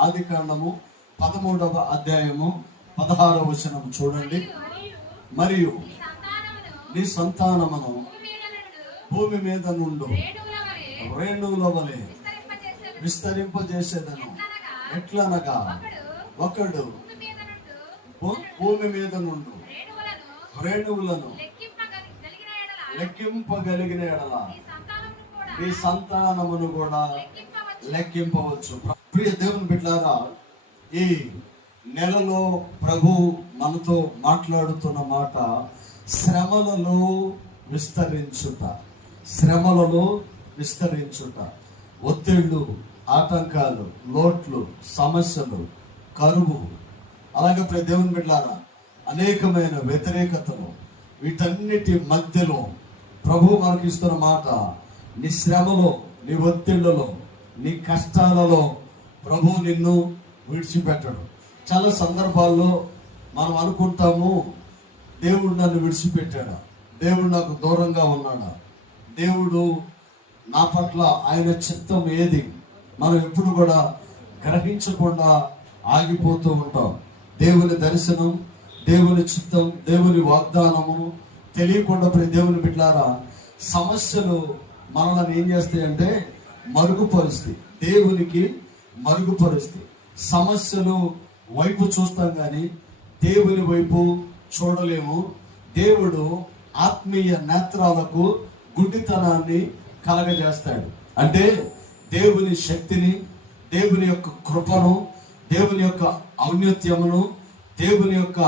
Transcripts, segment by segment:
ఆదికాండము 13వ అధ్యాయము 16వ వచనం చూడండి. మరియు నీ సంతానమును భూమి మీద నుండి రేణువుల వలె విస్తరింపజేసేదను. ఎట్లనగా ఒకడు భూమి మీద నుండి రేణువులను లెక్కింపగలిగిన ఎడల నీ సంతానమును కూడా లెక్కింపవచ్చు. ప్రియ దేవుని బిడ్డలారా, ఈ నెలలో ప్రభు మనతో మాట్లాడుతున్న మాట శ్రమలలో విస్తరించుట. శ్రమలలో విస్తరించుట. ఒత్తిళ్లు, ఆటంకాలు, లోట్లు, సమస్యలు, కరువు, అలాగే ప్రియ దేవుని బిడ్డలారా అనేకమైన వ్యతిరేకతలు, వీటన్నిటి మధ్యలో ప్రభు మనకి ఇస్తున్న మాట, నీ శ్రమలో, నీ ఒత్తిళ్లలో, నీ కష్టాలలో ప్రభు నిన్ను విడిచిపెట్టడు. చాలా సందర్భాల్లో మనం అనుకుంటాము, దేవుడు నన్ను విడిచిపెట్టాడా, దేవుడు నాకు దూరంగా ఉన్నాడా, దేవుడు నా పట్ల ఆయన చిత్తం ఏది, మనం ఎప్పుడు కూడా గ్రహించకుండా ఆగిపోతూ ఉంటాం. దేవుని దర్శనం, దేవుని చిత్తం, దేవుని వాగ్దానము తెలియకుండా ప్రతి దేవుని బిడ్డలారా సమస్యలు మనల్ని ఏం చేస్తాయంటే మరుగుపరుస్తాయి. దేవునికి మరుగుపరుస్తాయి. సమస్యలు వైపు చూస్తాం కానీ దేవుని వైపు చూడలేము. దేవుడు ఆత్మీయ నేత్రాలకు గుడ్డితనాన్ని కలగజేస్తాడు. అంటే దేవుని శక్తిని, దేవుని యొక్క కృపను, దేవుని యొక్క ఔన్నత్యమును, దేవుని యొక్క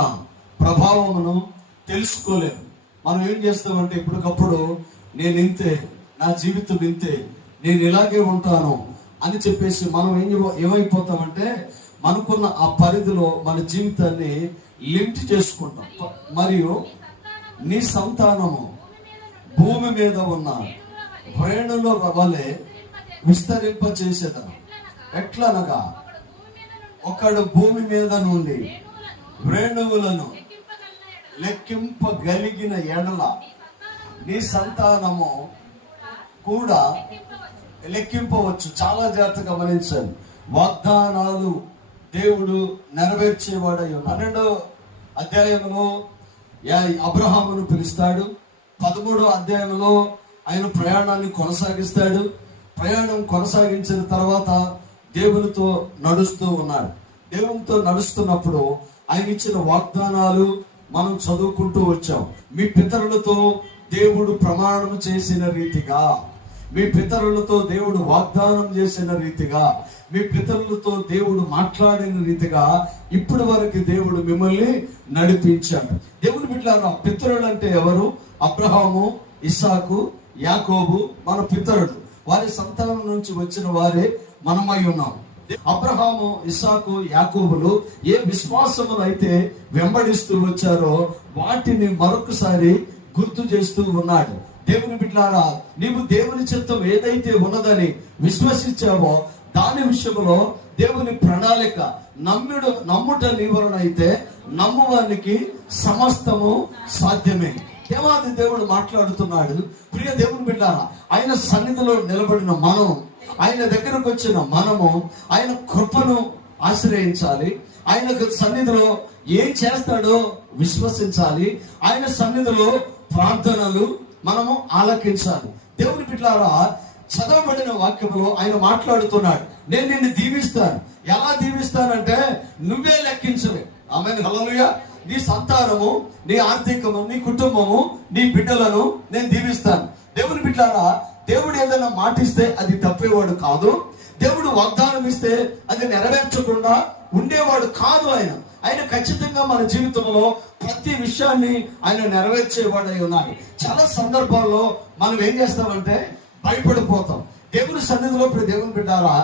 ప్రభావమును తెలుసుకోలేము. మనం ఏం చేస్తామంటే ఇప్పటికప్పుడు నేను ఇంతే, నా జీవితం ఇంతే, నేను ఇలాగే ఉంటాను అని చెప్పేసి మనం ఏమైపోతామంటే మనకున్న ఆ పరిధిలో మన జీవితాన్ని లిమిట్ చేసుకుంటాం. మరియు నీ సంతానము భూమి మీద ఉన్న రేణుల వలె విస్తరింపచేసేదను. ఎట్లనగా ఒకడు భూమి మీద నుండి రేణువులను లెక్కింపగలిగిన ఎడల నీ సంతానము కూడా లెక్కింపవచ్చు. చాలా జాగ్రత్తగా గమనించాలి. వాగ్దానాలు దేవుడు నెరవేర్చేవాడై 12వ అధ్యాయంలో అబ్రహామును పిలుస్తాడు. 13వ అధ్యాయంలో ఆయన ప్రయాణాన్ని కొనసాగిస్తాడు. ప్రయాణం కొనసాగించిన తర్వాత దేవునితో నడుస్తూ ఉన్నాడు. దేవునితో నడుస్తున్నప్పుడు ఆయన ఇచ్చిన వాగ్దానాలు మనం చదువుకుంటూ వచ్చాం. మీ పితరులతో దేవుడు ప్రమాణం చేసిన రీతిగా, మీ పితరులతో దేవుడు వాగ్దానం చేసిన రీతిగా, మీ పితరులతో దేవుడు మాట్లాడిన రీతిగా ఇప్పటి వరకు దేవుడు మిమ్మల్ని నడిపించాడు. దేవుని బిడ్డలారా, పితరులు అంటే ఎవరు? అబ్రహాము, ఇస్సాకు, యాకోబు మన పితరుడు. వారి సంతానం నుంచి వచ్చిన వారే మనమై ఉన్నాం. అబ్రహాము, ఇస్సాకు, యాకోబులు ఏ విశ్వాసములు అయితే వెంబడిస్తూ వచ్చారో వాటిని మరొకసారి గుర్తు చేస్తూ ఉన్నాడు. దేవుని బిడ్డలారా, నీవు దేవుని చిత్తం ఏదైతే ఉన్నదని విశ్వసించావో దాని విషయంలో దేవుని ప్రణాళిక నమ్ముట నీ వలన అయితే నమ్మువానికి సమస్తము సాధ్యమే. దేవాది దేవుడు మాట్లాడుతున్నాడు. ప్రియ దేవుని బిడ్డలారా, ఆయన సన్నిధిలో నిలబడిన మనం, ఆయన దగ్గరకు వచ్చిన మనము ఆయన కృపను ఆశ్రయించాలి. ఆయన సన్నిధిలో ఏం చేస్తాడో విశ్వసించాలి. ఆయన సన్నిధిలో ప్రార్థనలు మనము ఆలకించాలి. దేవుని బిడ్డలారా, చదవబడిన వాక్యంలో ఆయన మాట్లాడుతున్నాడు, నేను నిన్ను దీవిస్తాను. ఎలా దీవిస్తానంటే నువ్వే లెక్కించలేవు. ఆమేన్, హల్లెలూయా. నీ సంతానము, నీ ఆర్థికము, నీ కుటుంబము, నీ బిడ్డలను నేను దీవిస్తాను. దేవుని బిడ్డలారా, దేవుడు ఏదైనా మాటిస్తే అది తప్పేవాడు కాదు. దేవుడు వాగ్దానం ఇస్తే అది నెరవేర్చకుండా ఉండేవాడు కాదు. ఆయన ఖచ్చితంగా మన జీవితంలో ప్రతి విషయాన్ని ఆయన నెరవేర్చేవాడై ఉన్నాడు. చాలా సందర్భాల్లో మనం ఏం చేస్తామంటే భయపడిపోతాం. దేవుని సన్నిధిలో ఇప్పుడు దేవుని బిడ్డారా,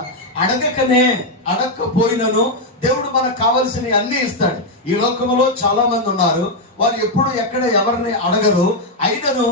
అడగకపోయినను దేవుడు మనకు కావలసినవి అన్ని ఇస్తాడు. ఈ లోకంలో చాలా మంది ఉన్నారు, వారు ఎప్పుడు ఎక్కడ ఎవరిని అడగరు, అయినను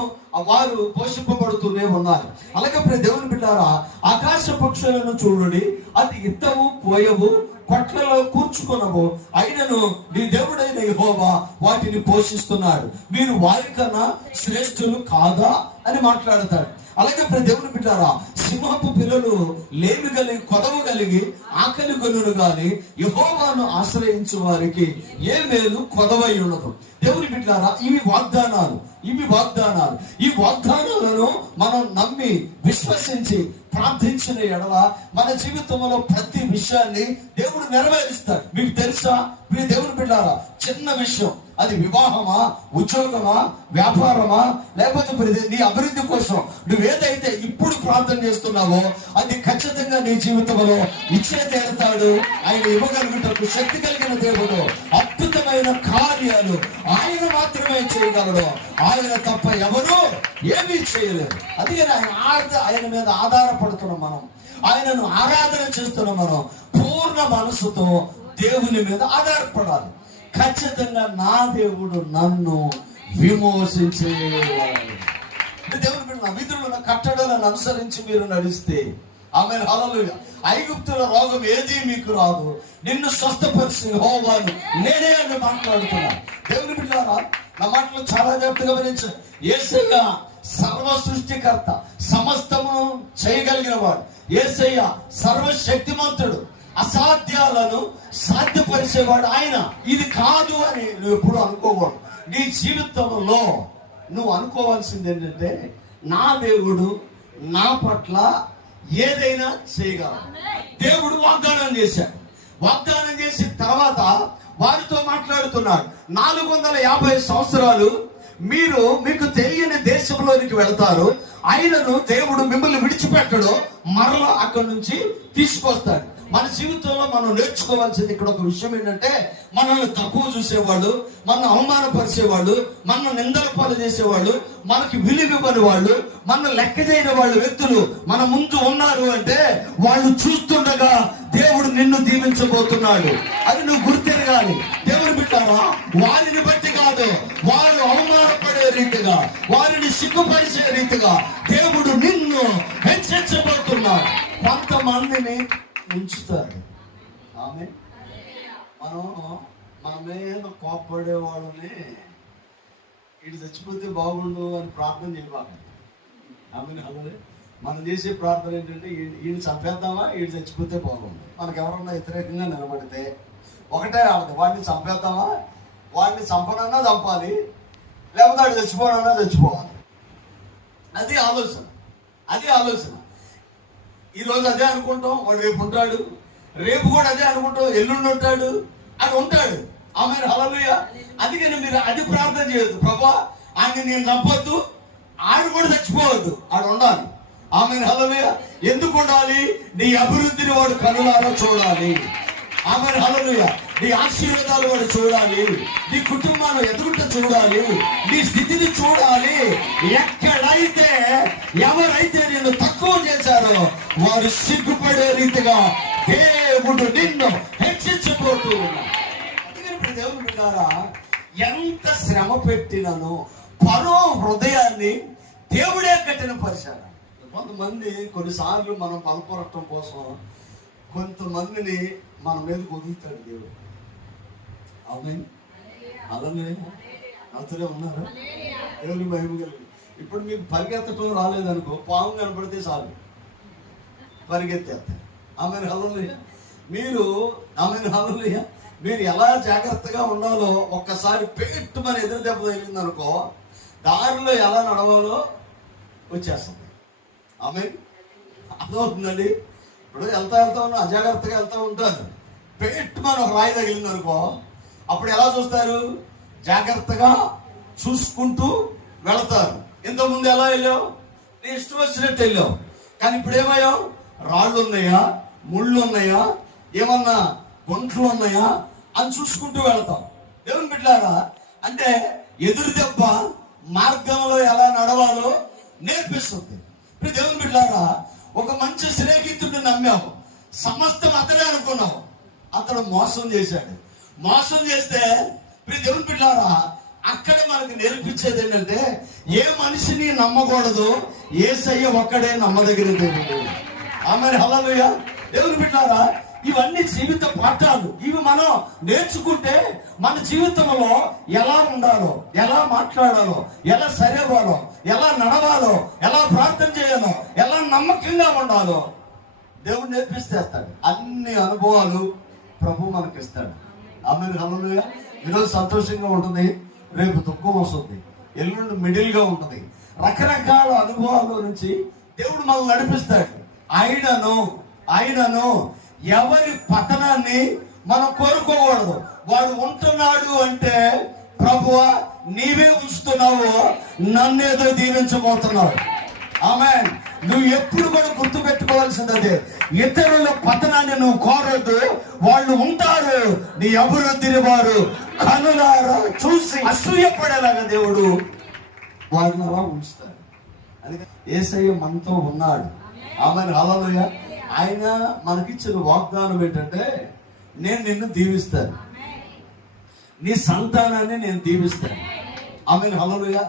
వారు పోషింపబడుతూనే ఉన్నారు. అలాగే దేవుని బిడ్డారా, ఆకాశ పక్షులను చూడండి, అది ఇత్తవు పోయవు, కొట్లలో కూర్చుకొనవు, అయినను నీ దేవుడైన యెహోవా వాటిని పోషిస్తున్నాడు. మీరు వారికన్నా శ్రేష్ఠులు కాదా అని మాట్లాడతాడు. అలాగే దేవుని బిడ్డారా, సింహపు పిల్లలు లేమి కలిగి కొదవ కలిగి ఆకలి కొనును గాని యెహోవాను ఆశ్రయించు వారికి ఏ మేలు కొదవై ఉండదు. దేవుని బిడ్డలారా, ఇవి వాగ్దానాలు. ఈ వాగ్దానాలను మనం నమ్మి విశ్వసించి ప్రార్థించిన ఎడల మన జీవితంలో ప్రతి విషయాన్ని దేవుడు నెరవేరుస్తాడు. మీకు తెలుసా మీ దేవుని బిడ్డలారా, చిన్న విషయం, అది వివాహమా, ఉద్యోగమా, వ్యాపారమా, లేకపోతే నీ అభివృద్ధి కోసం నువ్వు ఏదైతే ఇప్పుడు ప్రార్థన చేస్తున్నావో అది ఖచ్చితంగా నీ జీవితంలో ఇచ్చే తీరుతాడు. ఆయన ఇవ్వగలుగుటకు శక్తి కలిగిన దేవుడు. అద్భుతమైన కార్యాలు ఆయన మాత్రమే చేయగలడు. ఆయన తప్ప ఎవరు ఏమీ చేయలేరు. అందుకని ఆయన మీద ఆధారపడుతున్నాం మనం, ఆయనను ఆరాధన చేస్తున్నాం మనం. పూర్ణ మనసుతో దేవుని మీద ఆధారపడాలి. ఖచ్చితంగా నా దేవుడు నన్ను విమోచించే దేవుని బిడ్డ విధులను కట్టడలను అనుసరించి మీరు నడిస్తే ఆమేన్ హల్లెలూయా. ఐగుప్తుల రోగం ఏది మీకు రాదు, నిన్ను స్వస్థపరిచి యెహోవాను నేనే అని మాట్లాడుతున్నా. దేవుని బిడ్డలారా, నా మాటలు చాలా జాగ్రత్తగా గమనించండి. యేసయ్య సర్వ సృష్టికర్త, సమస్తమును చేయగలిగిన వాడు. యేసయ్య సర్వశక్తిమంతుడు, అసాధ్యాలను సాధ్యపరిచేవాడు ఆయన. ఇది కాదు అని నువ్వు ఎప్పుడు అనుకోకూడదు. నీ జీవితంలో నువ్వు అనుకోవాల్సింది ఏంటంటే, నా దేవుడు నా పట్ల ఏదైనా చేయగలడు. దేవుడు వాగ్దానం చేశాడు. వాగ్దానం చేసిన తర్వాత వారితో మాట్లాడుతున్నాడు. 450 సంవత్సరాలు మీకు తెలియని దేశంలోనికి వెళ్తారు. ఆయనను దేవుడు మిమ్మల్ని విడిచిపెట్టడు, మరలా అక్కడి నుంచి తీసుకొస్తాడు. మన జీవితంలో మనం నేర్చుకోవాల్సింది ఇక్కడ ఒక విషయం ఏంటంటే, మనల్ని తక్కువ చూసేవాళ్ళు, మనల్ని అవమానపరిచేవాళ్ళు, మనల్ని నిందల పాలు చేసేవాళ్ళు, మనకి విలువివ్వని వాళ్ళు, మన లెక్క చేయని వాళ్ళు వ్యక్తులు మన ముందు ఉన్నారు అంటే వాళ్ళు చూస్తుండగా దేవుడు నిన్ను దీవించబోతున్నాడు. అది నువ్వు గుర్తెరగాలి. దేవుని బిడ్డవా, వారిని బట్టి కాదు, వారు అవమానపడే రీతిగా, వారిని సిగ్గుపరిచే రీతిగా దేవుడు నిన్ను హెచ్చరించబోతున్నాడు. కొంతమందిని ఉంచుతాడు. ఆమె మన మీద కోప్పడే వాళ్ళని వీడు చచ్చిపోతే బాగుండు అని ప్రార్థన చేయబాక. ఆమె అలాగే మనం చేసే ప్రార్థన ఏంటంటే, వీడిని చంపేద్దామా, వీడు చచ్చిపోతే బాగుండు. మనకు ఎవరన్నా వ్యతిరేకంగా నిలబడితే ఒకటే ఆడదు, వాడిని చంపేద్దామా, వాడిని చంపనన్నా చంపాలి, లేకపోతే వాడు చచ్చిపోనన్నా చచ్చిపోవాలి. అది ఆలోచన. ఈరోజు అదే అనుకుంటాం, వాడు రేపు ఉంటాడు, రేపు కూడా అదే అనుకుంటాం, ఎల్లుండి ఉంటాడు, అని ఉంటాడు. ఆమెను హల్లెలూయా. అందుకని మీరు అది ప్రార్థన చేయొద్దు, ప్రభువా ఆయన నేను చంపొద్దు, ఆయన కూడా చచ్చిపోవద్దు, ఆడు ఉండాలి. ఆమెను హల్లెలూయా. ఎందుకు ఉండాలి? నీ అభివృద్ధిని వాడు కనులారా చూడాలి. ఆమెను హల్లెలూయా. నీ ఆశీర్వాదాలు వాడు చూడాలి, నీ కుటుంబాన్ని ఎదుగుట చూడాలి, నీ స్థితిని చూడాలి. ఎక్కడైతే ఎవరైతే నిన్ను తక్కువ చేశారో వారు సిగ్గుపడే రీతిగా దేవుడు నిన్ను హెచ్చరించబోతూ ఉన్నాడు. దేవుడు విన్నారా, ఎంత శ్రమ పెట్టినను పరో హృదయాన్ని దేవుడే కట్టిన పరిచాడు. కొంతమంది కొన్నిసార్లు మనం బలపరచడం కోసం కొంతమందిని మన మీదకి వదులుతాడు దేవుడు. ఆమేన్ అలానే నాతోనే ఉన్నారా? దేవుని మహిమ కలిగి. ఇప్పుడు మీకు పరిగెత్తడం రాలేదనుకో, పాము కనపడితే చాలు పరిగెత్తేస్తారు. ఆమెను హల్లెలూయా. మీరు ఎలా జాగ్రత్తగా ఉండాలో ఒక్కసారి పెట్టుమని ఎదురు దెబ్బ తగిలిందనుకో, దారిలో ఎలా నడవాలో వచ్చేస్తుంది. ఆమేన్ అర్థమవుతుందండి. ఇప్పుడు వెళ్తా ఉన్నా అజాగ్రత్తగా వెళ్తూ ఉంటారు, పెట్టుమని ఒక రాయి తగిలిందనుకో, అప్పుడు ఎలా చూస్తారు? జాగ్రత్తగా చూసుకుంటూ వెళతారు. ఇంతకుముందు ఎలా వెళ్ళావు? నీ ఇష్టం వచ్చినట్టు వెళ్ళావు. కానీ ఇప్పుడు ఏమయ్యావు? రాళ్ళు ఉన్నాయా, ముళ్ళు ఉన్నాయా, ఏమన్నా గుంట్లు ఉన్నాయా అని చూసుకుంటూ వెళతాం. దేవుని బిడ్డలారా, అంటే ఎదురు దెబ్బ మార్గంలో ఎలా నడవాలో నేర్పిస్తుంది. ఇప్పుడు దేవుని బిడ్డలారా, ఒక మంచి స్నేహితుడిని నమ్మావు, సమస్తం అతడే అనుకున్నావు, అతడు మోసం చేశాడు. మోసం చేస్తే దేవుని బిడ్డలారా, అక్కడ మనకు నేర్పించేది ఏంటంటే, ఏ మనిషిని నమ్మకూడదు, యేసయ్య ఒక్కడే నమ్మదగిన దేవుడు. ఆమేన్ హల్లెలూయా. దేవుని బిడ్డలారా, ఇవన్నీ జీవిత పాఠాలు. ఇవి మనం నేర్చుకుంటే మన జీవితంలో ఎలా ఉండాలో, ఎలా మాట్లాడాలో, ఎలా సరేవాలో, ఎలా నడవాలో, ఎలా ప్రార్థన చేయాలో, ఎలా నమ్మకంగా ఉండాలో దేవుడు నేర్పిస్తేస్తాడు. అన్ని అనుభవాలు ప్రభు మనకి ఇస్తాడు. ఆమె హల్లెలూయా. ఈరోజు సంతోషంగా ఉంటుంది, రేపు దుఃఖం వస్తుంది, ఎల్లుండి మిడిల్గా ఉంటుంది. రకరకాల అనుభవాల నుంచి దేవుడు మనల్ని నడిపిస్తాడు. ఆయనను ఎవరి పతనాన్ని మనం కోరుకోకూడదు. వాడు ఉంటున్నాడు అంటే ప్రభువా నీవే ఉంచుతున్నావు, నన్నేదో దీవించబోతున్నావు. ఆమేన్. నువ్వు ఎప్పుడు కూడా గుర్తు పెట్టుకోవాల్సింది అదే. ఇతరుల పతనాన్ని నువ్వు కోరద్దు, వాళ్ళు ఉంటారు నీ అభివృద్ధిని వారు కనులారా చూసి అసూయపడేలాగా దేవుడు వారిని అలా ఉంచుతాడు. అందుకని యేసయ్య మనతో ఉన్నాడు. ఆమేన్ హల్లెలూయా. ఆయన మనకిచ్చిన వాగ్దానం ఏంటంటే, నేను నిన్ను దీవిస్తాను, నీ సంతానాన్ని నేను దీవిస్తాను. ఆమేన్ హల్లెలూయా.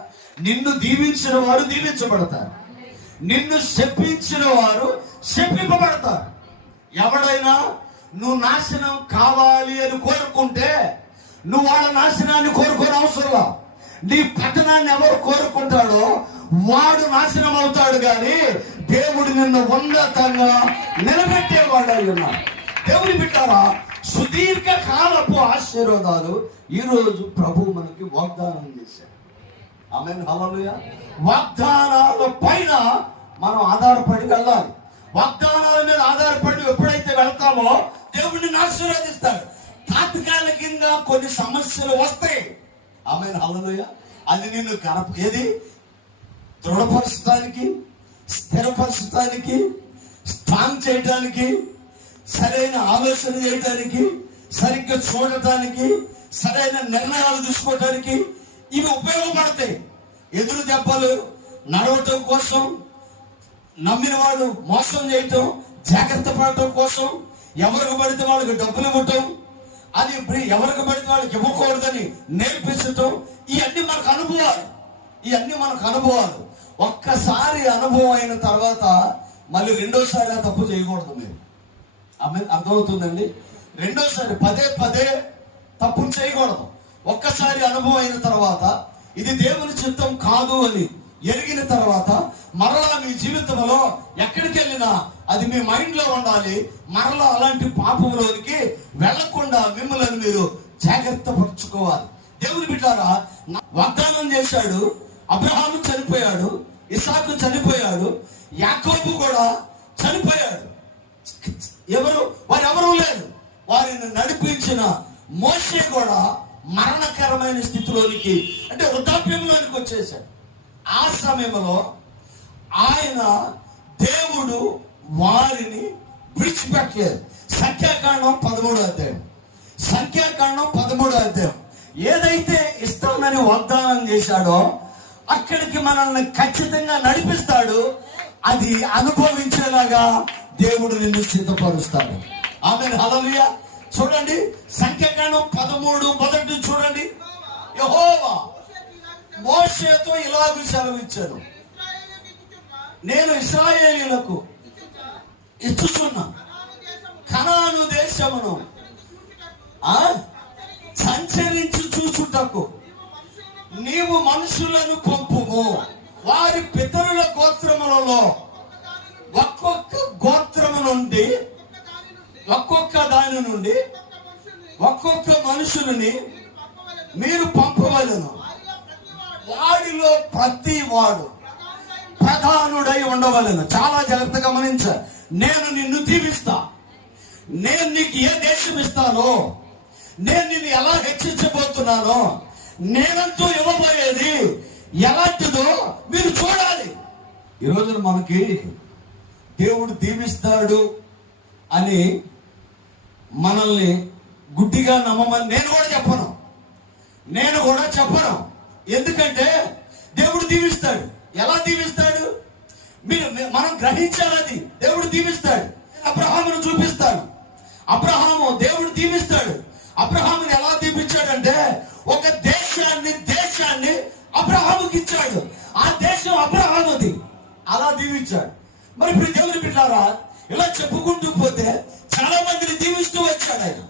నిన్ను దీవించిన వారు దీవించబడతారు, నిన్ను శపించిన వారు శపింపబడతారు. ఎవడైనా నువ్వు నాశనం కావాలి అని కోరుకుంటే నువ్వు వాళ్ళ నాశనాన్ని కోరుకోని అవసరం. నీ పతనాన్ని ఎవరు కోరుకుంటాడో వాడు నాశనం అవుతాడు, కానీ దేవుడు నిన్ను ఉన్నతంగా నిలబెట్టేవాడు ఉన్నాడు. దేవుని బిడ్డారా, సుదీర్ఘ కాలపు ఆశీర్వాదాలు ఈరోజు ప్రభు మనకి వాగ్దానం చేశాడు. ఆమేన్ హల్లెలూయా. వాగ్దానాల పైన మనం ఆధారపడి వెళ్ళాలి. వాగ్దానాల మీద ఆధారపడి ఎప్పుడైతే వెళ్తామో దేవుడిని ఆశీర్వదిస్తాడు. తాత్కాలికంగా కొన్ని సమస్యలు వస్తాయి. ఆమేన్ హల్లెలూయా. అది నిన్ను ఏది దృఢపరచడానికి, స్థిరపరచడానికి, స్ట్రాంగ్ చేయడానికి, సరైన ఆలోచన చేయడానికి, సరిగ్గా చూడటానికి, సరైన నిర్ణయాలు తీసుకోవటానికి ఇవి ఉపయోగపడతాయి. ఎదురు దెబ్బలు నడవటం కోసం, నమ్మిన వాళ్ళు మోసం చేయటం, జాగ్రత్త పడటం కోసం, ఎవరికి పడితే వాళ్ళకి డబ్బులు ఇవ్వటం, అది ఎవరికి పడితే వాళ్ళకి ఇవ్వకూడదని నేర్పించటం, ఇవన్నీ మనకు అనుభవాలు. ఒక్కసారి అనుభవం అయిన తర్వాత మళ్ళీ రెండోసారి ఆ తప్పు చేయకూడదు. మీరు ఆమె అర్థమవుతుందండి. రెండోసారి పదే తప్పు చేయకూడదు. ఒక్కసారి అనుభవం అయిన తర్వాత ఇది దేవుని చిత్తం కాదు అని ఎరిగిన తర్వాత మరలా మీ జీవితంలో ఎక్కడికి వెళ్ళినా అది మీ మైండ్ లో ఉండాలి. మరలా అలాంటి పాపంలోనికి వెళ్లకుండా మిమ్మల్ని మీరు జాగ్రత్త పరుచుకోవాలి. దేవుని బిడ్డారా, వాగ్దానం చేశాడు. అబ్రహాము చనిపోయాడు, ఇస్సాకు చనిపోయాడు, యాకోబు కూడా చనిపోయాడు. వారెవరూ లేరు. వారిని నడిపించిన మోషే కూడా మరణకరమైన స్థితిలోనికి, అంటే వృద్ధాప్యంలోనికి వచ్చేసాడు. ఆ సమయంలో దేవుడు వారిని విడిచిపెట్టలేదు. సంఖ్యాకాండం 13వ అధ్యాయం ఏదైతే ఇస్తానని వాగ్దానం చేశాడో అక్కడికి మనల్ని ఖచ్చితంగా నడిపిస్తాడు. అది అనుభవించేలాగా దేవుడు నిన్ను సిద్ధపరుస్తాడు. ఆమేన్ హల్లెలూయా. చూడండి, సంఖ్యాకాండం 13 చూడండి. యెహోవా మోషేతో ఇలాగ సెలవిచ్చాను, నేను ఇశ్రాయేలీయులకు ఇచ్చుచున్న కనాను దేశమును సంచరించి చూచుటకు నీవు మనుషులను పంపుము. వారి పితరుల గోత్రములలో ఒక్కొక్క గోత్రము నుండి, ఒక్కొక్క దాని నుండి ఒక్కొక్క మనుషులని మీరు పంపవలను. వాడిలో ప్రతి వాడు ప్రధానుడై ఉండవలను. చాలా జాగ్రత్తగా గమనించ. నేను నిన్ను దీవిస్తా. నేను నీకు ఏ దేశం ఇస్తానో, నేను నిన్ను ఎలా హెచ్చించబోతున్నానో, నేనంటూ ఇవ్వబోయేది ఎలాంటిదో మీరు చూడాలి. ఈరోజు మనకి దేవుడు దీవిస్తాడు అని మనల్ని గుడ్డిగా నమ్మమని నేను కూడా చెప్పను. ఎందుకంటే దేవుడు దీవిస్తాడు. ఎలా దీవిస్తాడు మనం గ్రహించాలి. దేవుడు దీవిస్తాడు. అబ్రహామును చూపిస్తాడు. దేవుడు దీవిస్తాడు. అబ్రహాముని ఎలా దీవించాడంటే ఒక దేశాన్ని అబ్రహాముకి ఇచ్చాడు. ఆ దేశం అబ్రహాముది. అలా దీవించాడు. మరి ఇప్పుడు దేవుని బిడ్డలారా, ఇలా చెప్పుకుంటూ పోతే చాలా మందిని దీవిస్తూ వచ్చాడు ఆయన.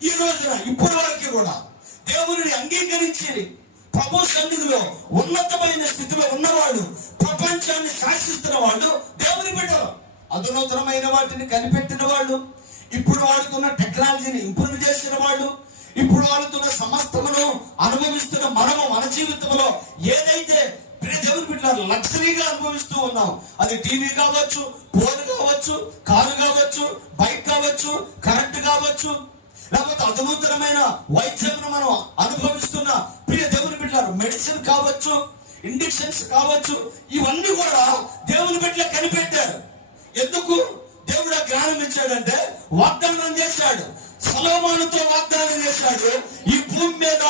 ఈ రోజున ఇప్పటి వరకు కూడా దేవుని అంగీకరించి ప్రభు సన్నిధిలో ఉన్నతమైన స్థితిలో ఉన్నవాడు, ప్రపంచాన్ని శాసిస్తున్న వాళ్ళు దేవుని బిడ్డలు. అధునూతనమైన వాటిని కనిపెట్టిన వాళ్ళు, ఇప్పుడు వాడుతున్న టెక్నాలజీని ఇంప్రూవ్ చేసిన వాళ్ళు, ఇప్పుడు వాడుతున్న సమస్తమును అనుభవిస్తున్న మనము మన జీవితంలో ఏదైతే దేవుని బిడ్డలు లగ్జరీగా అనుభవిస్తూ ఉన్నాం, అది టీవీ కావచ్చు, ఫోన్ కావచ్చు, కారు కావచ్చు, బైక్ కావచ్చు, కరెంట్ కావచ్చు, లేకపోతే అద్భుతమైన వైద్యమును మనం అనుభవిస్తున్న ప్రియ దేవుని బిడ్డలు మెడిసిన్ కావచ్చు, ఇంజెక్షన్స్ కావచ్చు, ఇవన్నీ కూడా దేవుని బిడ్డలే కనిపెట్టారు. ఎందుకు దేవుడు ఆ జ్ఞానం ఇచ్చాడంటే వాగ్దానం చేశాడు. సొలొమోనుతో వాగ్దానం చేశాడు, ఈ భూమి మీద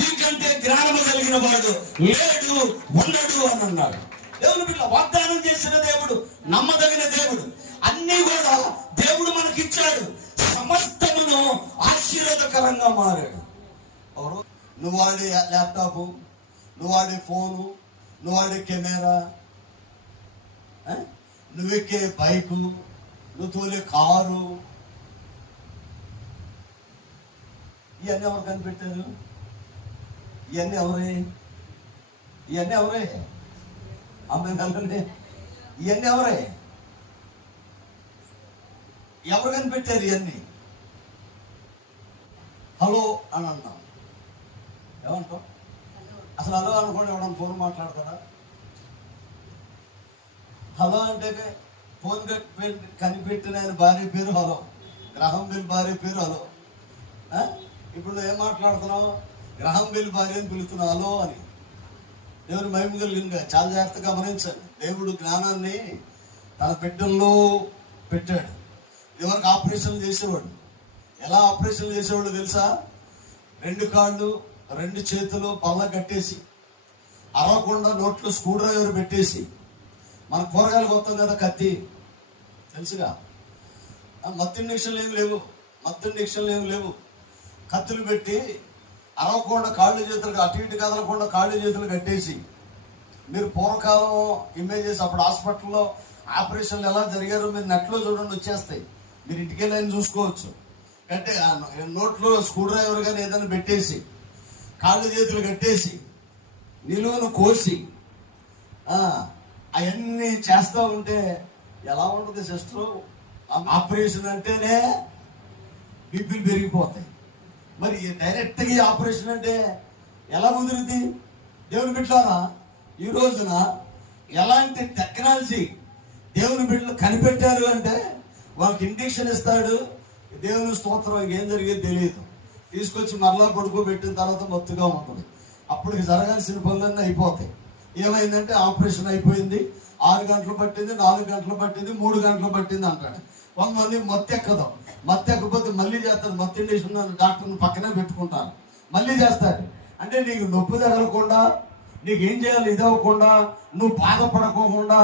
నీకంటే జ్ఞానము కలిగిన వాడు లేడు, ఉండడు అని అన్నాడు. దేవుని బిడ్డ వాగ్దానం చేసిన దేవుడు నమ్మదగిన దేవుడు. అన్ని కూడా దేవుడు మనకిచ్చాడు. సమస్తమును ఆశీర్వాదకరంగా మారాడు. నువ్వు వాడే ల్యాప్టాప్, నువ్వు వాడే ఫోను, నువ్వు వాడే కెమెరా, నువ్వెక్కే బైకు, నువ్వు తోలే కారు, ఇవన్నీ ఎవరు కనిపెట్టారు? ఇవన్నీ ఎవరే? ఇవన్నీ ఎవరే? అమ్మాయి కలగండి. ఇవన్నీ ఎవరే? ఎవరు కనిపెట్టారు ఇవన్నీ? హలో అని అన్నాం. ఏమంటాం? అసలు హలో అనుకోండి, ఎవడన్నా ఫోన్ మాట్లాడతారా? హలో అంటే ఫోన్ కనిపెట్టిన ఆయన భార్య పేరు హలో, గ్రహం బెల్ భార్య పేరు హలో. ఇప్పుడు నువ్వు ఏం మాట్లాడుతున్నావు? గ్రహం బెల్ భార్య అని పిలుస్తున్నావు హలో అని. దేవుని మహిమ కలిగిందిగా. చాలా జాగ్రత్తగా గమనించండి. దేవుడు జ్ఞానాన్ని తన బిడ్డల్లో పెట్టాడు. ఎవరికి ఆపరేషన్లు చేసేవాడు. ఎలా ఆపరేషన్లు చేసేవాడు తెలుసా? 2 కాళ్ళు 2 చేతులు పళ్ళ కట్టేసి, అరవకుండా నోట్లో స్క్రూ డ్రైవర్ పెట్టేసి, మన కూరగాయలు కొత్తాం కదా కత్తి తెలుసుగా, మత్తు ఇంజక్షన్లు ఏమి లేవు. కత్తులు పెట్టి అరవకుండా కాళ్ళు చేతులు అటు ఇటు కదలకుండా కాళ్ళు చేతులు కట్టేసి, మీరు పూర్వకాలం ఇమేజెస్ అప్పుడు హాస్పిటల్లో ఆపరేషన్లు ఎలా జరిగారో మీరు నెట్లో చూడండి, వచ్చేస్తాయి. మీరు ఇంటికి వెళ్ళని చూసుకోవచ్చు. అంటే నోట్లో స్క్రూ డ్రైవర్ కానీ ఏదైనా పెట్టేసి, కాళ్ళు చేతులు కట్టేసి, నిలువును కోసి అవన్నీ చేస్తూ ఉంటే ఎలా ఉంటుంది సిస్టర్? ఆపరేషన్ అంటేనే బీపీలు పెరిగిపోతాయి. మరి డైరెక్ట్గా ఆపరేషన్ అంటే ఎలా కుదిరింది? దేవుని బిడ్డలారా, ఈ రోజున ఎలాంటి టెక్నాలజీ దేవుని బిడ్డలు కనిపెట్టారు అంటే, వాళ్ళకి ఇంజెక్షన్ ఇస్తాడు, దేవుని స్తోత్రం, ఏం జరిగేది తెలియదు, తీసుకొచ్చి మరలా పడుకోబెట్టిన తర్వాత మత్తుగా ఉంటుంది. అప్పటికి జరగాల్సిన పనులన్నీ అయిపోతాయి. ఏమైందంటే ఆపరేషన్ అయిపోయింది, 6 గంటలు పట్టింది, 4 గంటలు పట్టింది, 3 గంటలు పట్టింది అంటాడు. కొంతమంది మత్తు ఎక్కదు, మత్తు ఎక్కకపోతే మళ్ళీ చేస్తారు. మత్తు ఇంజక్షన్ డాక్టర్ని పక్కనే పెట్టుకుంటాను, మళ్ళీ చేస్తారు. అంటే నీకు నొప్పి తగలకుండా, నీకు ఏం చేయాలి ఇది అవ్వకుండా, నువ్వు బాధపడకోకుండా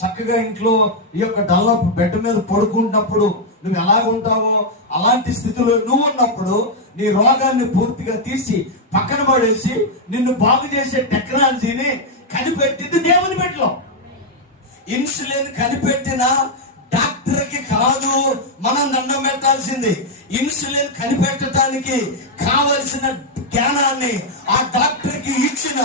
చక్కగా ఇంట్లో ఈ యొక్క డెవలప్ బెడ్ మీద పడుకుంటున్నప్పుడు నువ్వు ఎలాగ ఉంటావో అలాంటి స్థితిలో నువ్వు ఉన్నప్పుడు నీ రోగాన్ని పూర్తిగా తీసి పక్కన పడేసి నిన్ను బాగు చేసే టెక్నాలజీని కనిపెట్టింది దేవుని బిడ్డలో. ఇన్సులిన్ కనిపెట్టిన డాక్టర్కి కాదు మనం దండం పెట్టాల్సింది. ఇన్సులిన్ కనిపెట్టడానికి కావలసిన జ్ఞానాన్ని ఆ డాక్టర్కి ఇచ్చిన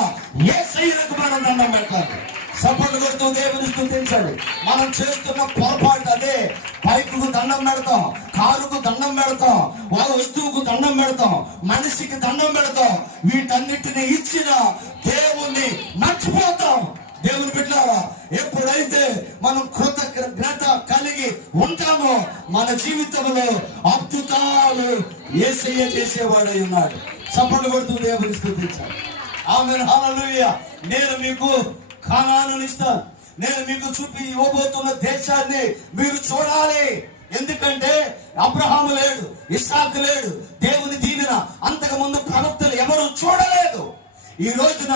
యేసయ్యకు మనం దండం పెట్టాలి. సపోర్ట్ కొడుతూ దేవుని స్తుతించాడు. మనం చేస్తున్న పొరపాటు అదే. బైకుకు దండం పెడతాం, కారుకు దండం పెడతాం, వాళ్ళ వస్తువుకు దండం పెడతాం, మనిషికి దండం పెడతాం. వీటన్నిటిని ఇచ్చిన దేవుణ్ణి మర్చిపోతాం. దేవుని బిడ్డలారా, ఎప్పుడైతే మనం కృతజ్ఞత కలిగి ఉంటామో మన జీవితంలో అద్భుతాలు యేసయ్య చేసేవాడై ఉన్నాడు. సపోర్ట్ కొడుతూ దేవుని స్తుతించాడు. ఆమేన్, హల్లెలూయా. నేను మీకు కానానుని ఇస్తాను, నేను మీకు చూపి ఇవ్వబోతున్న దేశాన్ని మీరు చూడాలి. ఎందుకంటే అబ్రహాము లేడు, ఇస్సాకు లేడు, దేవుని దీవెన అంతకు ముందు ప్రవక్తలు ఎవరు చూడలేదు. ఈ రోజున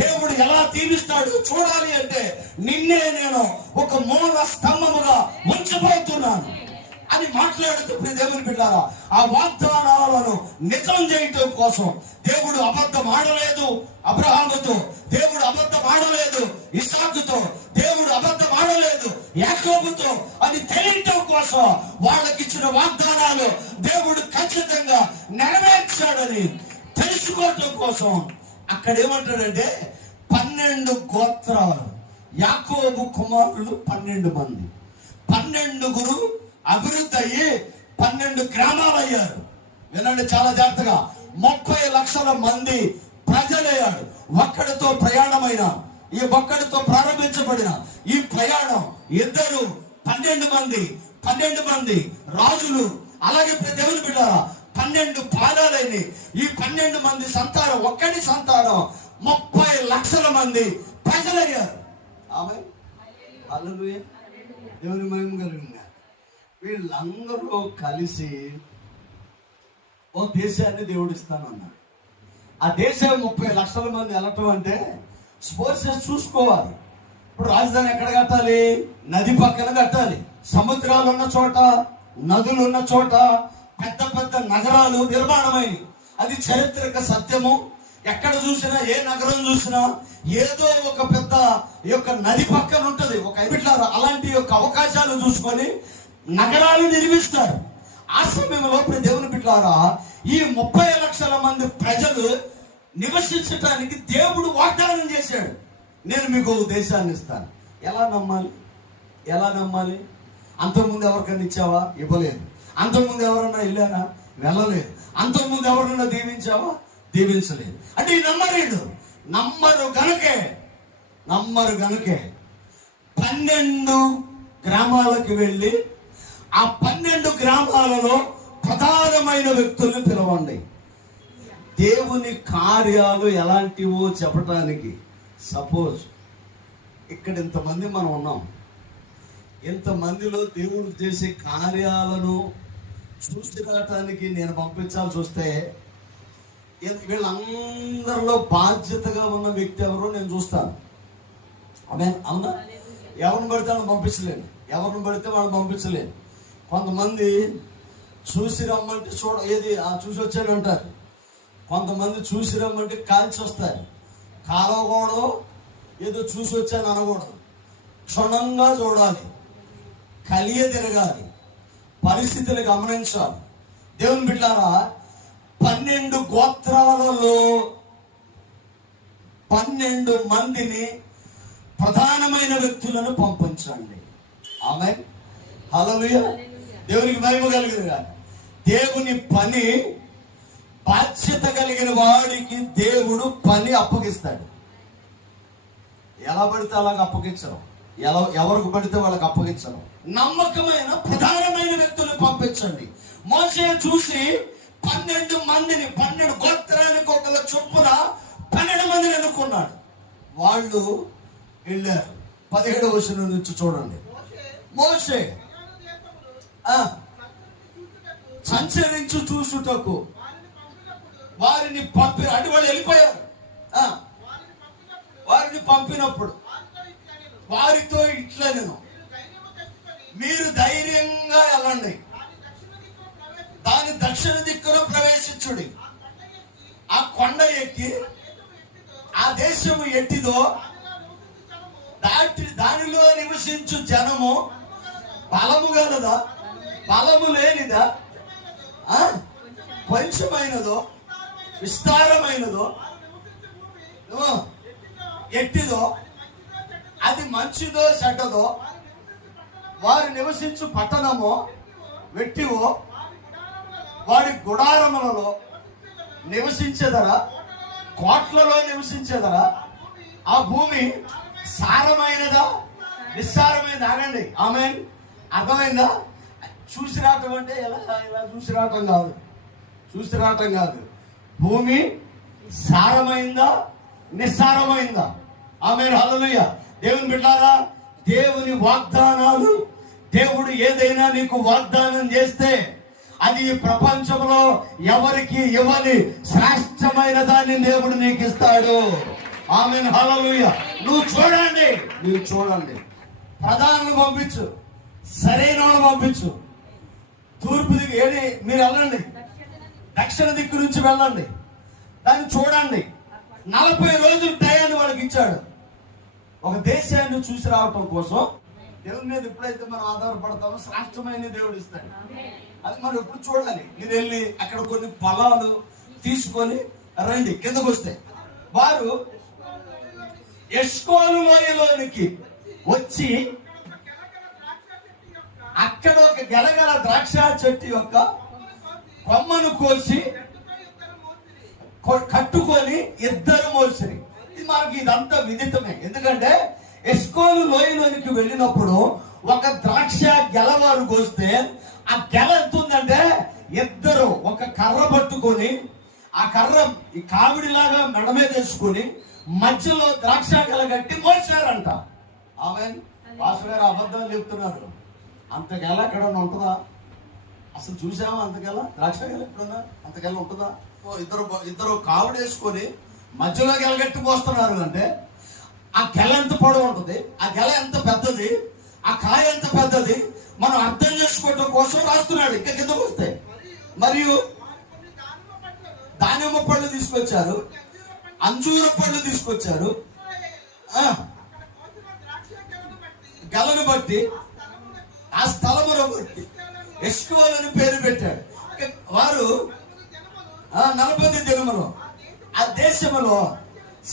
దేవుడు ఎలా దీవిస్తాడు చూడాలి అంటే నిన్నే నేను ఒక మూల స్తంభముగా ఉంచబోతున్నాను అని మాట్లాడుతూ దేవుని బిడ్డలారా, ఆ వాగ్దానాలను నిజం చేయటం కోసం దేవుడు అబద్ధం ఆడలేదు అబ్రహాముతో, దేవుడు అబద్ధం ఆడలేదు ఇస్సాకుతో, దేవుడు అబద్ధం ఆడలేదు యాకోబుతో అని తెలియటం కోసం వాళ్ళకి ఇచ్చిన వాగ్దానాలు దేవుడు ఖచ్చితంగా నెరవేర్చాడని తెలుసుకోవటం కోసం అక్కడ ఏమంటాడంటే 12 గోత్రాలు, యాకోబు కుమారులు 12 మంది, 12 అభివృద్ధి అయ్యి 12 గ్రామాలు అయ్యారు. వినండి చాలా జాగ్రత్తగా. 30 లక్షల మంది ప్రజలయ్యాడు. ఒక్కడితో ప్రయాణమైన, ఈ ఒక్కడితో ప్రారంభించబడిన ఈ ప్రయాణం 12 మంది రాజులు, అలాగే దేవుని బిడ్డారా 12 పాదాలైన ఈ 12 మంది సంతానం, ఒక్కడి సంతానం 30 లక్షల మంది ప్రజలయ్యారు. ఆమె హల్లెలూయా, దేవుని మహిమ కలిగింది. వీళ్ళందరూ కలిసి ఓ దేశాన్ని దేవుడు ఇస్తానన్నాడు. ఆ దేశం 30 లక్షల మంది వెళ్ళటం అంటే స్పోర్ట్స్ చూసుకోవాలి. ఇప్పుడు రాజధాని ఎక్కడ కట్టాలి? నది పక్కన కట్టాలి. సముద్రాలు ఉన్న చోట, నదులు ఉన్న చోట పెద్ద పెద్ద నగరాలు నిర్మాణమైనవి. అది చారిత్రక సత్యము. ఎక్కడ చూసినా, ఏ నగరం చూసినా ఏదో ఒక పెద్ద నది పక్కన ఉంటది. ఒక అలాంటి అవకాశాలు చూసుకొని నగరాలు నిర్మిస్తారు. ఆ సమయంలో దేవుని బిడ్డలారా ఈ 30 లక్షల మంది ప్రజలు నివసించడానికి దేవుడు వాగ్దానం చేశాడు. నేను మీకు ఒక దేశాన్ని ఇస్తాను. ఎలా నమ్మాలి? అంతకుముందు ఎవరికైనా ఇచ్చావా? ఇవ్వలేదు. అంతకుముందు ఎవరన్నా వెళ్ళారా? వెళ్ళలేదు. అంతకుముందు ఎవరన్నా దీవించావా? దీవించలేదు. అంటే ఈ నమ్మరు గనుకే 12 గ్రామాలకు వెళ్ళి ఆ 12 గ్రామాలలో ప్రధానమైన వ్యక్తుల్ని పిలవండి. దేవుని కార్యాలు ఎలాంటివో చెప్పటానికి. సపోజ్ ఇక్కడ ఇంతమంది మనం ఉన్నాం. ఇంతమందిలో దేవుడు చేసే కార్యాలను చూసి రావటానికి నేను పంపించాల్సి వస్తే వీళ్ళందరిలో బాధ్యతగా ఉన్న వ్యక్తి ఎవరో నేను చూస్తాను. అవునా? ఎవరిని పడితే వాళ్ళని పంపించలేను. కొంతమంది చూసి రమ్మంటే చూసి వచ్చాను అంటారు. కొంతమంది చూసి రమ్మంటే కాల్చి వస్తారు. కాలవకూడదు, ఏదో చూసి వచ్చాను అనకూడదు. క్షుణ్ణంగా చూడాలి, కలియ తిరగాలి, పరిస్థితులు గమనించాలి. దేవుని బిడ్డలారా 12 గోత్రాలలో 12 మందిని ప్రధానమైన వ్యక్తులను పంపించండి. ఆమేన్, హల్లెలూయా, దేవునికి మహిమ కలిగిన. దేవుని పని, బాధ్యత కలిగిన వాడికి దేవుడు పని అప్పగిస్తాడు. ఎలా పడితే అలాగ అప్పగించడం, ఎవరికి పడితే వాళ్ళకి అప్పగించడం. నమ్మకమైన ప్రధానమైన వ్యక్తులను పంపించండి. మోషే చూసి 12 మందిని, 12 గోత్రానికి ఒకళ్ళ చొప్పున 12 మందిని ఎన్నుకున్నాడు. వాళ్ళు వెళ్ళారు. 17వ వచనం నుంచి చూడండి. మోషే సంచరించు చూసుటకు వారిని అంటే వాళ్ళు వెళ్ళిపోయారు. వారిని పంపినప్పుడు వారితో ఇట్లా, మీరు ధైర్యంగా వెళ్ళండి, దాని దక్షిణ దిక్కున ప్రవేశించుడి. ఆ కొండ ఎక్కి ఆ దేశము ఎట్టిదో దానిలో నివసించు జనము బలము గలదా, బలము లేనిదా, కొంచెమైనదో విస్తారమైనదో, ఎట్టిదో, అది మంచిదో చెడ్డదో, వారు నివసించు పట్టణమో వెట్టివో, వాడి గుడారములలో నివసించేదరా, కోట్లలో నివసించేదరా, ఆ భూమి సారమైనదా నిస్సారమైనది? ఆగండి, ఆమేన్. అర్థమైందా? చూసి రావటం అంటే ఇలా చూసి రావటం కాదు. భూమి సారమైందా నిస్సారమైందా? ఆమేన్, హల్లెలూయా. దేవుని బిడ్డలారా, దేవుని వాగ్దానాలు, దేవుడు ఏదైనా నీకు వాగ్దానం చేస్తే అది ఈ ప్రపంచంలో ఎవరికి ఇవ్వని శ్రేష్టమైన దాన్ని దేవుడు నీకు ఇస్తాడు. ఆమేన్, హల్లెలూయా. నువ్వు చూడండి. ప్రధానులు పంపించు, సరైన వాళ్ళు పంపించు. తూర్పు దిక్కు మీరు వెళ్ళండి, దక్షిణ దిక్కు నుంచి వెళ్ళండి, దాన్ని చూడండి. 40 రోజులు టయాన్ని వాళ్ళకి ఇచ్చాడు. ఒక దేశాన్ని చూసి రావటం కోసం దేవుని మీద ఎప్పుడైతే మనం ఆధారపడతామో శ్రేష్టమైన దేవుడు ఇస్తాడు. అది మనం ఎప్పుడు చూడాలి. మీరు వెళ్ళి అక్కడ కొన్ని పొలాలు తీసుకొని రండి, కిందకు వస్తే వారు ఎష్కోలు లోయలోనికి వచ్చి అక్కడ ఒక గెలగల ద్రాక్ష చెట్టు యొక్క కొమ్మను కోసి కట్టుకొని ఇద్దరు మోసిరి. ఇది మనకి ఇదంతా విదితమే. ఎందుకంటే ఎస్కోలు లోయలోనికి వెళ్ళినప్పుడు ఒక ద్రాక్ష గెలవారు కోస్తే ఆ గెల ఎంత ఉందంటే ఇద్దరు ఒక కర్ర పట్టుకొని ఆ కర్ర ఈ కావిడిలాగా మెడ మీద వేసుకొని మధ్యలో ద్రాక్ష గెల కట్టి మోసారంట. ఆమె పాస్టర్ గారు అబద్ధాలు చెప్తున్నారు. అంత గెల ఎక్కడన్నా ఉంటుందా? అసలు చూసామా అంత గెల? ద్రాక్ష గెల ఎప్పుడన్నా అంత గెల ఉంటుందా? ఇద్దరు కావిడి వేసుకొని మధ్యలో గెల కట్టి పోస్తున్నారు అంటే ఆ గెల ఎంత పొడవు ఉంటుంది, ఆ గెల ఎంత పెద్దది, ఆ కాయ ఎంత పెద్దది మనం అర్థం చేసుకోవటం కోసం రాస్తున్నాడు. ఇంకా కిందకు వస్తే మరియు దానిమ్మ పళ్ళు తీసుకొచ్చారు, అంజూర పళ్ళు తీసుకొచ్చారు. గెలను బట్టి ఆ స్థలమును బట్టి ఎస్కోలు అని పేరు పెట్టాడు. వారు 40 దినములు ఆ దేశములో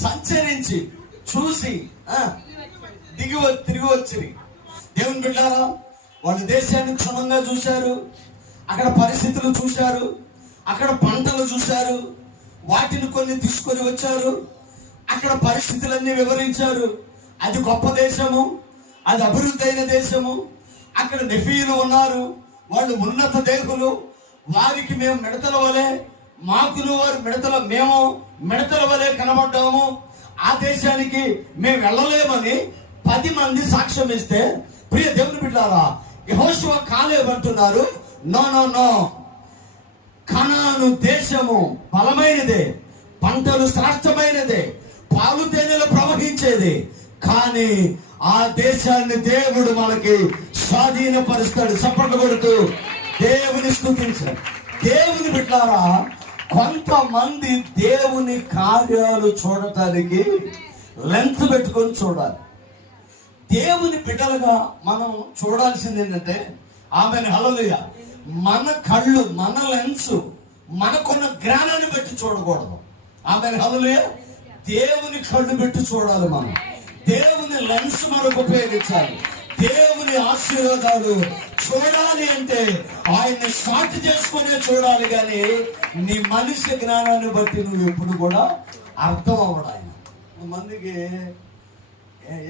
సంచరించి చూసి తిరిగి వచ్చి దేవుని బిడ్డారా, వాళ్ళ దేశాన్ని క్షుణ్ణంగా చూశారు, అక్కడ పరిస్థితులు చూశారు, అక్కడ పంటలు చూశారు, వాటిని కొన్ని తీసుకొని వచ్చారు, అక్కడ పరిస్థితులన్నీ వివరించారు. అది గొప్ప దేశము, అది అభివృద్ధి అయిన దేశము, అక్కడ నెఫీలు ఉన్నారు, వాళ్ళు ఉన్నత దేహులు, వారికి మేము మిడతల వలె, మాకులు వారు మేము మిడతల వలె కనబడ్డాము, ఆ దేశానికి మేము వెళ్ళలేమని 10 మంది సాక్ష్యం ఇస్తే, ప్రియ దేవుని బిడ్డలారా, యెహోషువ కాలేబు అంటున్నారు, నో నో నో, కనాను దేశము బలమైనదే, పంటలు శ్రేష్టమైనదే, పాలు తేనెలు ప్రవహించేది, కానీ ఆ దేశాన్ని దేవుడు మనకి స్వాధీనపరుస్తాడు. చప్పట్లు కొడుతూ దేవుని స్తుతించాడు. దేవుని బిడ్డలారా, కొంతమంది దేవుని కార్యాలు చూడటానికి లెన్స్ పెట్టుకొని చూడాలి. దేవుని బిడ్డలుగా మనం చూడాల్సింది ఏంటంటే, ఆమెను హల్లెలూయా, మన కళ్ళు, మన లెన్స్, మనకున్న జ్ఞానాన్ని బట్టి చూడకూడదు. ఆమెను హల్లెలూయా, దేవుని కళ్ళు పెట్టి చూడాలి. మనం దేవుని లెన్స్ మనకు ఉపయోగించాలి. దేవుని ఆశీర్వాదాలు చూడాలి అంటే ఆయన్ని సాటి చేసుకునే చూడాలి, కానీ నీ మనిషి జ్ఞానాన్ని బట్టి నువ్వు ఎప్పుడు కూడా అర్థం అవ్వడు. ఆయన మందికి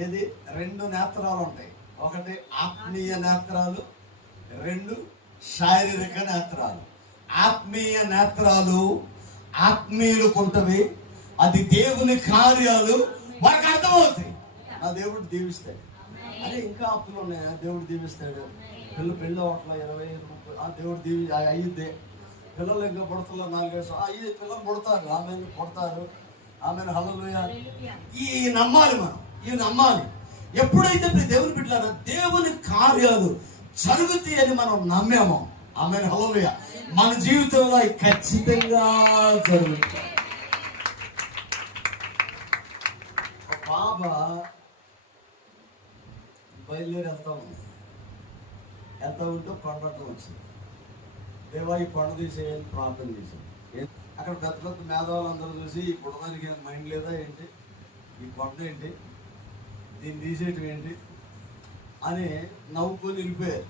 ఏది 2 నేత్రాలు ఉంటాయి. ఒకటి ఆత్మీయ నేత్రాలు, 2 శారీరక నేత్రాలు. ఆత్మీయ నేత్రాలు ఆత్మీయులకు ఉంటవి, అది దేవుని కార్యాలు వారికి అర్థమవుతాయి. నా దేవుడు దీవిస్తాడు. అదే ఇంకా అప్పులు ఉన్నాయా? దేవుడు దీవిస్తాడు. పెళ్ళి అవట్ల 20-30 దేవుడు దీవి అయ్యిద్దే. పిల్లలు ఇంకా పుడతలో 4 పిల్లలు పుడతారు, ఆమెను పుడతారు. ఆమెను హల్లెలూయా. ఈ నమ్మాలి, మనం ఈ నమ్మాలి. ఎప్పుడైతే దేవుని బిడ్డలారా దేవుని కార్యాలు జరుగుతాయి అని మనం నమ్మామో, ఆమెను హల్లెలూయా, మన జీవితంలో ఖచ్చితంగా జరుగుతాయి. బాబా బయలుదేరి వెళ్తా ఉంటే కొండటం వచ్చింది. దేవా ఈ కొండ తీసేయాలని ప్రార్థన చేశాను. అక్కడ పెద్ద పెద్ద మేధావులు అందరూ చూసి, ఈ పుట్టడానికి మైండ్ లేదా ఏంటి, ఈ కొండ ఏంటి, దీన్ని తీసేయటం ఏంటి అని నవ్వుకొని వెళ్ళిపోయారు.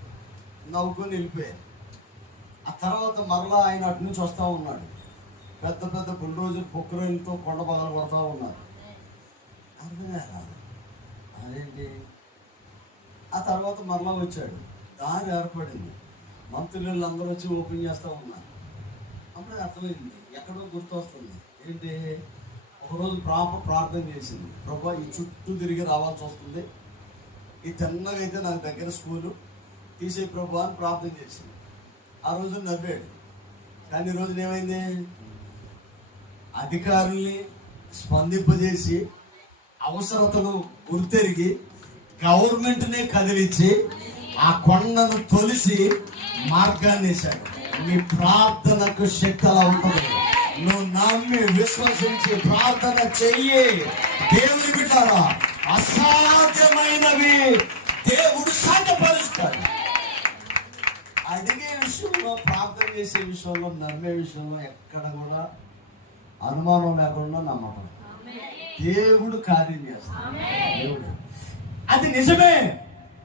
ఆ తర్వాత మరలా ఆయన అటు నుంచి వస్తూ ఉన్నాడు. పెద్ద పెద్ద బుల్డోజర్ పొక్కురోలతో కొండ పగలు కొడతా ఉన్నారు. అదేంటి? ఆ తర్వాత మరలా వచ్చాడు, దారి ఏర్పడింది, మంత్రులు అందరూ వచ్చి ఓపెన్ చేస్తూ ఉన్నారు. అప్పుడే అర్థమైంది, ఎక్కడో గుర్తు వస్తుంది. ఏంటి? ఒకరోజు ప్రార్థన చేసింది, ప్రభా ఈ చుట్టూ తిరిగి రావాల్సి వస్తుంది, ఈ తిన్నగా అయితే నాకు దగ్గర స్కూలు తీసే ప్రభా అని ప్రార్థన చేసింది. ఆ రోజు నవ్వాడు. కానీ ఈ రోజున ఏమైంది? అధికారుల్ని స్పందింపజేసి అవసరతలు గుర్తెరిగి గవర్నమెంట్నే కదిలించి ఆ కొండను తొలిసి మార్గాన్ని వేశాడు. నీ ప్రార్థనకు శక్తి అలా ఉంటుంది. నువ్వు నమ్మి విశ్వసించి ప్రార్థన చెయ్యి. దేవుని బిడ్డలారా, అసాధ్యమైనవి దేవుడు సాధ్యపరుస్తాడు. అడిగే విషయంలో, ప్రార్థన చేసే విషయంలో, నమ్మే విషయంలో ఎక్కడ కూడా అనుమానం లేకుండా నమ్మకం. దేవుడు కార్యం చేస్తాడు. దేవుడు, అది నిజమే.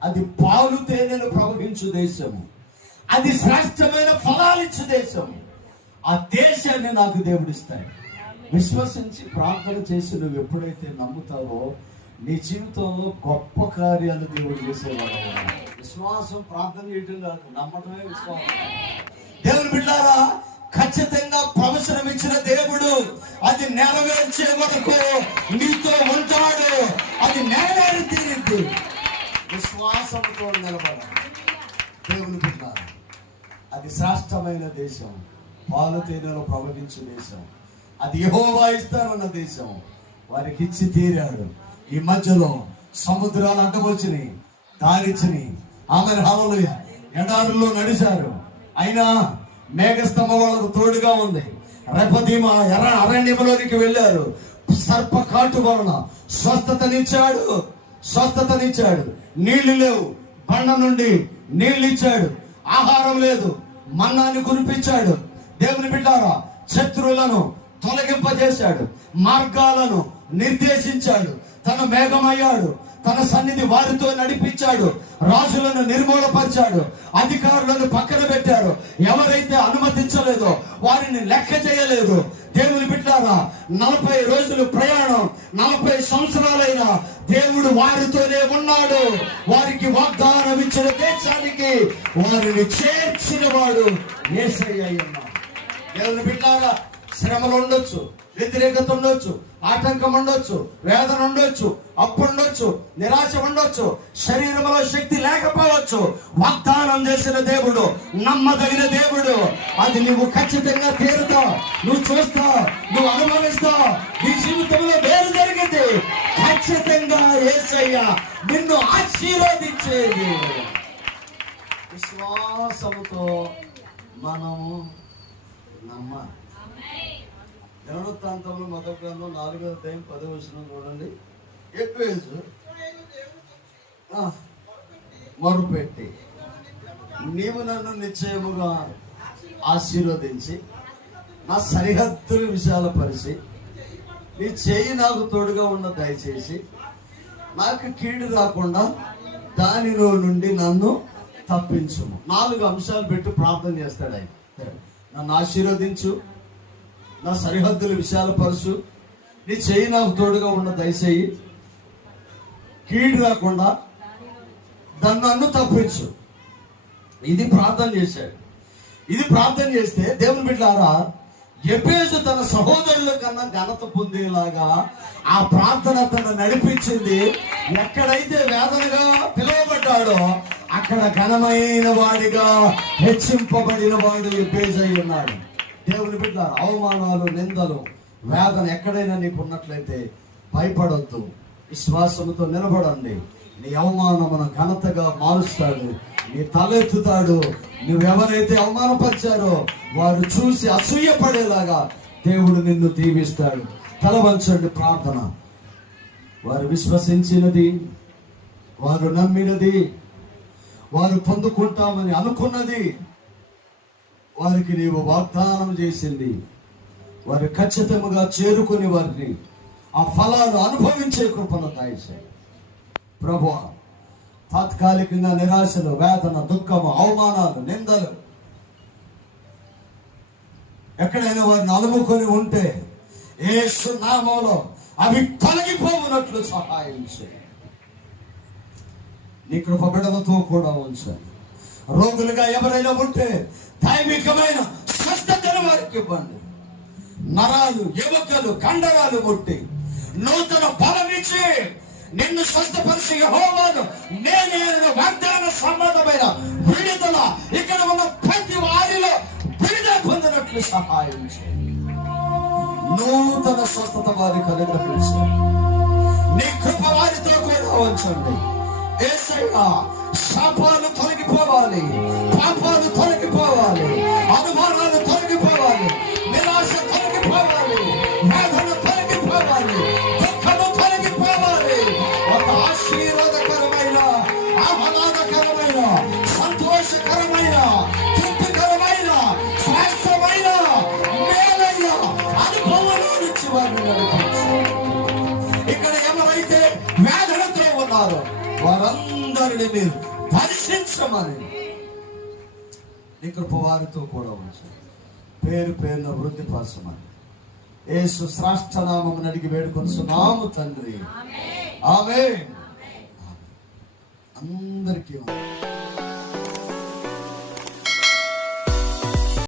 అది పాలు తేనెలు ప్రవహించు దేశము, అది శ్రేష్టమైన ఫలాలు ఇచ్చే దేశము. ఆ దేశాన్ని నాకు దేవుడు ఇస్తాడు. విశ్వసించి ప్రార్థన చేసి నువ్వు ఎప్పుడైతే నమ్ముతావో నీ జీవితంలో గొప్ప కార్యాలు దేవుడు చేసేవాడు. విశ్వాసం ప్రార్థన చేయటం కాదు, నమ్మటమే విశ్వాసం. దేవుని బిడ్డారా, ఖచ్చితంగా ప్రవచనం ఇచ్చిన దేవుడు అది నెరవేర్చే వరకు నీతో ఉంటాడు. అది నెరవేరి తీరింది. విశ్వాసంతో నిలబడాలి. దేవుని బిడ్డారా, అది శ్రేష్టమైన దేశం, పాలు తేనెలో ప్రవహించే దేశం. అది యెహోవా ఇస్తానన్న దేశం. వారికి ఇచ్చి తీరాడు. ఈ మధ్యలో సముద్రాలు అడ్డవచ్చినాయి, దారిచ్చినాయి. ఆమె హల్లెలూయ. ఎడారుల్లో నడిచారు, అయినా మేఘస్తంభం వాళ్ళకు తోడుగా ఉంది. రెపదీమ అరణ్యంలోనికి వెళ్ళారు. సర్ప కాటు వలన స్వస్థతనిచ్చాడు. నీళ్లు లేవు, బండ నుండి నీళ్లు ఇచ్చాడు. ఆహారం లేదు, మన్నాన్ని కురిపించాడు. దేవుని బిడ్డారా, శత్రువులను తొలగింపజేశాడు, మార్గాలను నిర్దేశించాడు. తన మేఘమయ్యాడు, తన సన్నిధి వారితో నడిపించాడు. రాజులను నిర్మూలపరిచాడు, అధికారులను పక్కన పెట్టారు. ఎవరైతే అనుమతించలేదో వారిని లెక్క చేయలేదు. దేవుని బిడ్డారా, 40 రోజులు ప్రయాణం, 40 సంవత్సరాలైనా దేవుడు వారితోనే ఉన్నాడు. వారికి వాగ్దానం ఇచ్చిన దేశానికి వారిని చేర్చిన వాడు యేసయ్య ఉన్నాడు. దేవుని బిడ్డారా, శ్రమలు ఉండొచ్చు, వ్యతిరేకత ఉండొచ్చు, ఆటంకం ఉండొచ్చు, వేదన ఉండొచ్చు, అప్పు ఉండొచ్చు, నిరాశ ఉండొచ్చు, శరీరంలో శక్తి లేకపోవచ్చు. వాగ్దానం చేసిన దేవుడు నమ్మదగిన దేవుడు. అది నువ్వు ఖచ్చితంగా తీరుతావు, నువ్వు చూస్తావు, నువ్వు అనుభవిస్తావు. నీ జీవితంలో వేరు జరిగింది. ఖచ్చితంగా యేసయ్య నిన్ను ఆశీర్వదించేది. విశ్వాసముతో మనము నమ్మాలి. దినవృత్తాంతంలో 1వ గ్రంథం 4వ అధ్యాయం 10వ వచనం చూడండి. ఎప్పేజు మొరుపెట్టి నీవు నన్ను నిశ్చయముగా ఆశీర్వదించి నా సరిహద్దులు విశాలపరిచి నీ చేయి నాకు తోడుగా ఉన్న దయచేసి నాకు కీడు రాకుండా దానిలో నుండి నన్ను తప్పించుము. 4 అంశాలు పెట్టి ప్రార్థన చేస్తాడు ఆయన. నన్ను ఆశీర్వదించు, నా సరిహద్దులు విశాలపరుచు, నీ చేయి నాకు తోడుగా ఉన్న దయచేయి, కీడు రాకుండా నన్ను తప్పించు. ఇది ప్రార్థన చేశాడు. ఇది ప్రార్థన చేస్తే దేవుని బిడ్డలారా, ఎఫెసు తన సహోదరుల కన్నా ఘనత పొందేలాగా ఆ ప్రార్థన తను నడిపించింది. ఎక్కడైతే వేదనగా పిలువబడ్డాడో అక్కడ ఘనమైన వాడిగా హెచ్చింపబడిన వాడు ఎఫెసు అయి ఉన్నాడు. దేవుని బిడ్డలారా, అవమానాలు, నిందలు, వేదన ఎక్కడైనా నీకు ఉన్నట్లయితే భయపడొద్దు. విశ్వాసంతో నిలబడండి. నీ అవమానమును ఘనతగా మారుస్తాడు. నీ తలెత్తుతాడు. నువ్వెవరైతే అవమానపరిచారో వారు చూసి అసూయపడేలాగా దేవుడు నిన్ను దీవిస్తాడు. తల వంచండి. ప్రార్థన. వారు విశ్వసించినది, వారు నమ్మినది, వారు పొందుకుంటామని అనుకున్నది వారికి నీవు వాగ్దానం చేసింది వారు ఖచ్చితంగా చేరుకుని వారిని ఆ ఫలాలు అనుభవించే కృపను దయచేయి ప్రభువా. తాత్కాలికంగా నిరాశలు, వేదన, దుఃఖము, అవమానాలు, నిందలు ఎక్కడైనా వారిని అలుముకొని ఉంటే యేసు నామములో అవి తొలగిపోవునట్లు సహాయం చేయి. నీ కృప బిడ్డలతో కూడా ఉంచండి. రోగులుగా ఎవరైనా ఉంటే దైవికమైన స్వస్థతను వారికి ఇవ్వండి. నరాలు, ఎముకలు, కండరాలు ముట్టి నూతన బలమిచ్చి నిన్ను స్వస్థపరిచి యెహోవాను నేనే వాగ్దాన సంబంధమైన విడుదల ఇక్కడ ఉన్న ప్రతి వారిలో విడుదల పొందినట్లు సహాయం చేయండి. నూతన స్వస్థత వారికి అనుగ్రహించండి. నీ కృప వారితో కూడా ఉంచండి. యేసయ్యా, శాపాలు తొలగిపోవాలి, పాపాలు తొలగిపోవాలి, అనుమానాలు తొలగిపోవాలి, నిరాశ తొలగిపోవాలి, వేదన తొలగిపోవాలి, దుఃఖము తొలగిపోవాలి. ఒక ఆశీర్వాదకరమైన, ఆహ్లాదకరమైన, సంతోషకరమైన, తృప్తికరమైన, శ్రేష్టమైన మేలైన అనుభవంలో నుంచి వారిని నడిపించండి. వారిని మీరు దర్శించమని నీ కృప వారితో కూడా ఉంచు. పేరు పేరున వృద్ధిపరచమని యేసు శ్రేష్ఠ నామమున అడిగి వేడుకొనుచున్నాము తండ్రి. ఆమేన్. అందరికీ